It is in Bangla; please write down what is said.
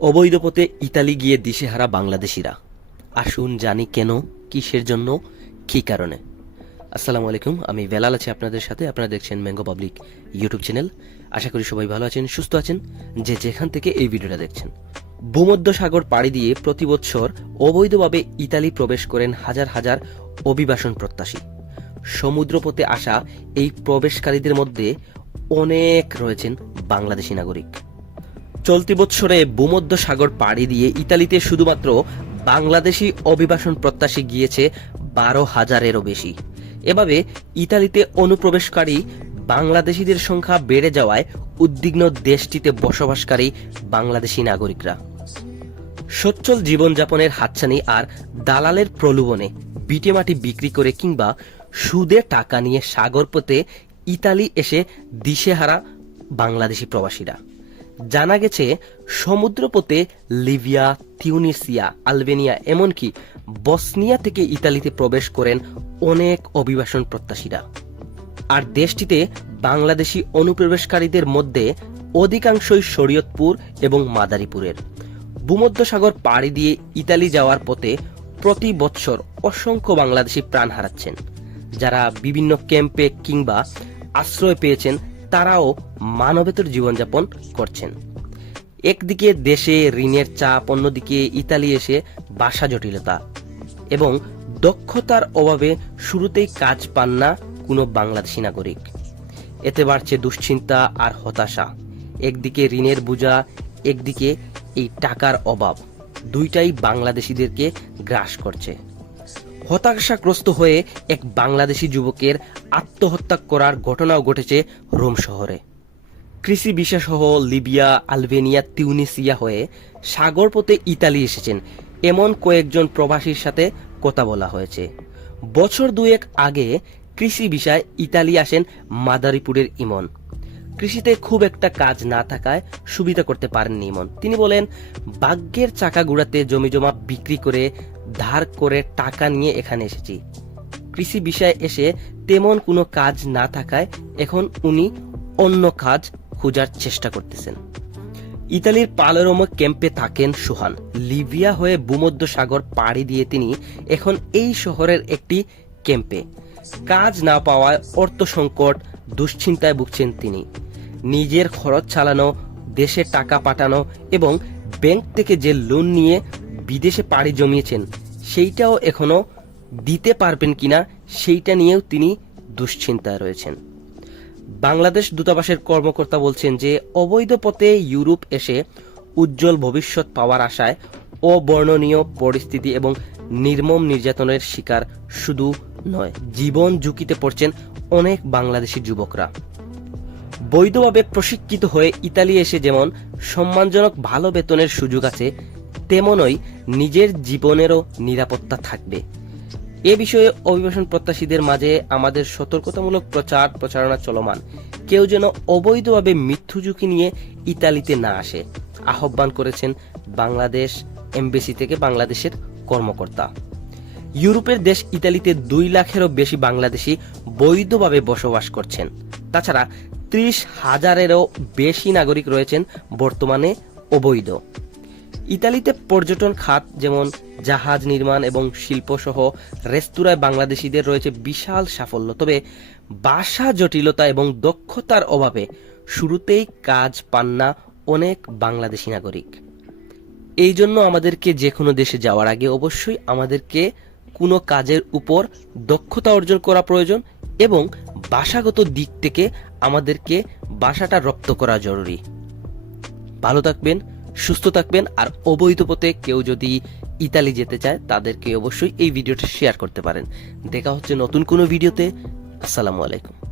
অবৈধ পথে ইতালি গিয়ে দিশেহারা বাংলাদেশিরা। আসুন জানি কেন, কিসের জন্য, কী কারণে। আসসালামু আলাইকুম, আমি বেলাল আছি আপনাদের সাথে। আপনারা দেখছেন ম্যাঙ্গো পাবলিক ইউটিউব চ্যানেল। আশা করি সবাই ভালো আছেন, সুস্থ আছেন, যে যেখান থেকে এই ভিডিওটা দেখছেন। ভূমধ্য সাগর পাড়ি দিয়ে প্রতি বছর অবৈধভাবে ইতালি প্রবেশ করেন হাজার হাজার অভিবাসন প্রত্যাশী। সমুদ্রপথে আসা এই প্রবেশকারীদের মধ্যে অনেক রয়েছেন বাংলাদেশি নাগরিক। চলতি বৎসরে ভূমধ্য সাগর পাড়ি দিয়ে ইতালিতে শুধুমাত্র বাংলাদেশি অভিবাসন প্রত্যাশী গিয়েছে বারো হাজারেরও বেশি। এভাবে ইতালিতে অনুপ্রবেশকারী বাংলাদেশিদের সংখ্যা বেড়ে যাওয়ায় উদ্বিগ্ন দেশটিতে বসবাসকারী বাংলাদেশি নাগরিকরা। সচ্ছল জীবনযাপনের হাতছানি আর দালালের প্রলোভনে বিটেমাটি বিক্রি করে কিংবা সুদে টাকা নিয়ে সাগর পথে ইতালি এসে দিশেহারা বাংলাদেশি প্রবাসীরা। জানা গেছে, সমুদ্রপথে লিবিয়া, তিউনিসিয়া, আলবেনিয়া এমনকি বসনিয়া থেকে ইতালিতে প্রবেশ করেন অনেক অভিবাসন প্রত্যাশীরা। আর দেশটিতে বাংলাদেশি অনুপ্রবেশকারীদের মধ্যে অধিকাংশই শরীয়তপুর এবং মাদারীপুরের। ভূমধ্যসাগর পাড়ি দিয়ে ইতালি যাওয়ার পথে প্রতি বৎসর অসংখ্য বাংলাদেশি প্রাণ হারাচ্ছেন, যারা বিভিন্ন ক্যাম্পে কিংবা আশ্রয় পেয়েছেন তারাও মানবেতর জীবনযাপন করছেন। একদিকে দেশে ঋণের চাপ, অন্যদিকে ইতালি এসে বাসা জটিলতা এবং দক্ষতার অভাবে শুরুতেই কাজ পান না কোনো বাংলাদেশি নাগরিক। এতে বাড়ছে দুশ্চিন্তা আর হতাশা। একদিকে ঋণের বোঝা, একদিকে এই টাকার অভাব। দুইটাই বাংলাদেশিদেরকে গ্রাস করছে। হতাশাগ্রস্ত হয়ে এক বাংলাদেশি যুবকের আত্মহত্যা করার ঘটনাও ঘটেছে রোম শহরে। কৃষি বিষয়সহ লিবিয়া, আলবেনিয়া, তিউনিসিয়া হয়ে সাগর পথে ইতালি এসেছেন। এমন কয়েকজন প্রবাসীর সাথে কথা বলা হয়েছে। বছর দুয়েক আগে কৃষি বিষয় ইতালি আসেন মাদারীপুরের ইমন। কৃষিতে খুব একটা কাজ না থাকায় সুবিধা করতে পারেননি ইমন। তিনি বলেন ভাগ্যের চাকা গুড়াতে জমি জমা বিক্রি করে, ধার করে টাকা নিয়ে এখানে এসেছি। কৃষি বিষয়ে এসে তেমন কোনো কাজ না থাকায় এখন উনি অন্য কাজ খোঁজার চেষ্টা করতেছেন। ইতালির পালেরোমো ক্যাম্পে থাকেন সুহান। লিবিয়া হয়ে ভূমধ্য সাগর পাড়ি দিয়ে তিনি এখন এই শহরের একটি ক্যাম্পে। কাজ না পাওয়ায় অর্থ সংকট দুশ্চিন্তায় ভুগছেন তিনি। নিজের খরচ চালানো, দেশে টাকা পাঠানো এবং ব্যাংক থেকে যে লোন নিয়ে বিদেশে পাড়ি জমিয়েছেন, সেইটাও এখনও দিতে পারবেন কিনা সেইটা নিয়েও তিনি দুশ্চিন্তায় রয়েছেন। বাংলাদেশ দূতাবাসের কর্মকর্তা বলছেন যে, অবৈধ পথে ইউরোপ এসে উজ্জ্বল ভবিষ্যৎ পাওয়ার আশায় অবর্ণনীয় পরিস্থিতি এবং নির্মম নির্যাতনের শিকার শুধু নয়, জীবন ঝুঁকিতে পড়ছেন অনেক বাংলাদেশি যুবকরা। বৈধভাবে প্রশিক্ষিত হয়ে ইতালি এসে যেমন সম্মানজনক ভালো বেতনের সুযোগ আছে, তেমনই নিজের জীবনেরও নিরাপত্তা থাকবে। এ বিষয়ে অভিবাসন প্রত্যাশীদের মাঝে আমাদের সতর্কতামূলক প্রচার প্রচারণা চলমান। কেউ যেন অবৈধভাবে মৃত্যু ঝুঁকি নিয়ে ইতালিতে না আসে, আহ্বান করেছেন বাংলাদেশ এমবেসি থেকে বাংলাদেশের কর্মকর্তা। ইউরোপের দেশ ইতালিতে দুই লাখেরও বেশি বাংলাদেশি বৈধভাবে বসবাস করছেন। তাছাড়া ত্রিশ হাজারেরও বেশি নাগরিক রয়েছেন বর্তমানে অবৈধ। ইতালিতে পর্যটন খাত যেমন জাহাজ নির্মাণ এবং শিল্প সহ রেস্তোরাঁয় বাংলাদেশিদের রয়েছে বিশাল সাফল্য। তবে বাসা জটিলতা এবং দক্ষতার অভাবে শুরুতেই কাজ পান না অনেক বাংলাদেশি নাগরিক। এই জন্য আমাদেরকে যে কোনো দেশে যাওয়ার আগে অবশ্যই আমাদেরকে কোনো কাজের উপর দক্ষতা অর্জন করা প্রয়োজন এবং ভাষাগত দিক থেকে আমাদেরকে বাসাটা রপ্ত করা জরুরি। ভালো থাকবেন, সুস্থ থাকবেন, আর অবৈধ পথে কেউ যদি ইতালি যেতে চায়, তাদেরকে অবশ্যই এই ভিডিওটা শেয়ার করতে পারেন। দেখা হচ্ছে নতুন কোনো ভিডিওতে। আসসালামু আলাইকুম।